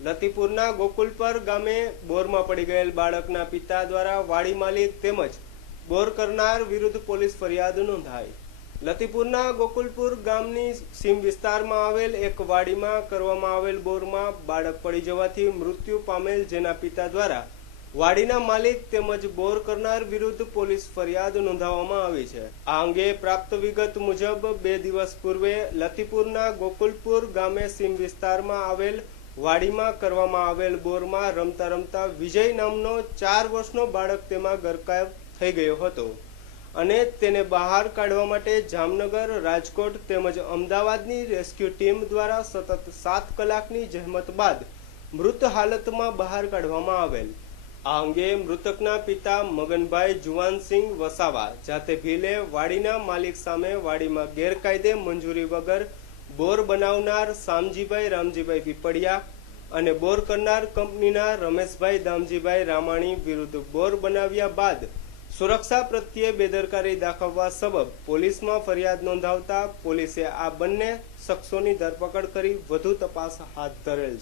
લતીપુરના ગોકુલપર ગામે બોરમાં પડી ગયેલ બાળકના પિતા દ્વારા વાડી માલિક તેમજ બોર કરનાર વિરુદ્ધ પોલીસ ફરિયાદ નોંધાઈ। લતીપુરના ગોકુલપુર ગામની સીમ વિસ્તારમાં આવેલ એક વાડીમાં કરવામાં આવેલ બોરમાં બાળક પડી જવાથી મૃત્યુ પામેલ, જેના પિતા દ્વારા વાડીના માલિક તેમજ બોર કરનાર વિરુદ્ધ પોલીસ ફરિયાદ નોંધાવવામાં આવી છે। આ અંગે પ્રાપ્ત વિગત મુજબ 2 દિવસ પૂર્વે લતીપુરના ગોકુલપુર ગામે સીમ વિસ્તારમાં આવેલ વાડીમાં કરવામાં આવેલ બોરમાં રમતા રમતા વિજય નામનો 4 વર્ષનો બાળક તેમાં ગરકાવ થઈ ગયો હતો અને તેને બહાર કાઢવા માટે જામનગર, રાજકોટ તેમજ અમદાવાદની રેસ્ક્યુ ટીમ દ્વારા સતત 7 કલાકની જહેમત બાદ મૃત હાલતમાં બહાર કાઢવામાં આવેલ। આ અંગે મૃતકના પિતા મગનભાઈ જુવાનસિંહ વસાવા જાતે ભીલે વાડીના માલિક સામે વાડીમાં ગેરકાયદે મંજૂરી વગર બોર બનાવનાર શામજીભાઈ રામજીભાઈ પીપળિયા અને બોર કરનાર કંપનીના રમેશભાઈ દામજીભાઈ રામાણી વિરુદ્ધ બોર બનાવ્યા બાદ સુરક્ષા પ્રત્યે બેદરકારી દાખવવા સબબ પોલીસમાં ફરિયાદ નોંધાવતા પોલીસે આ બંને શખ્સોની ધરપકડ કરી વધુ તપાસ હાથ ધરેલ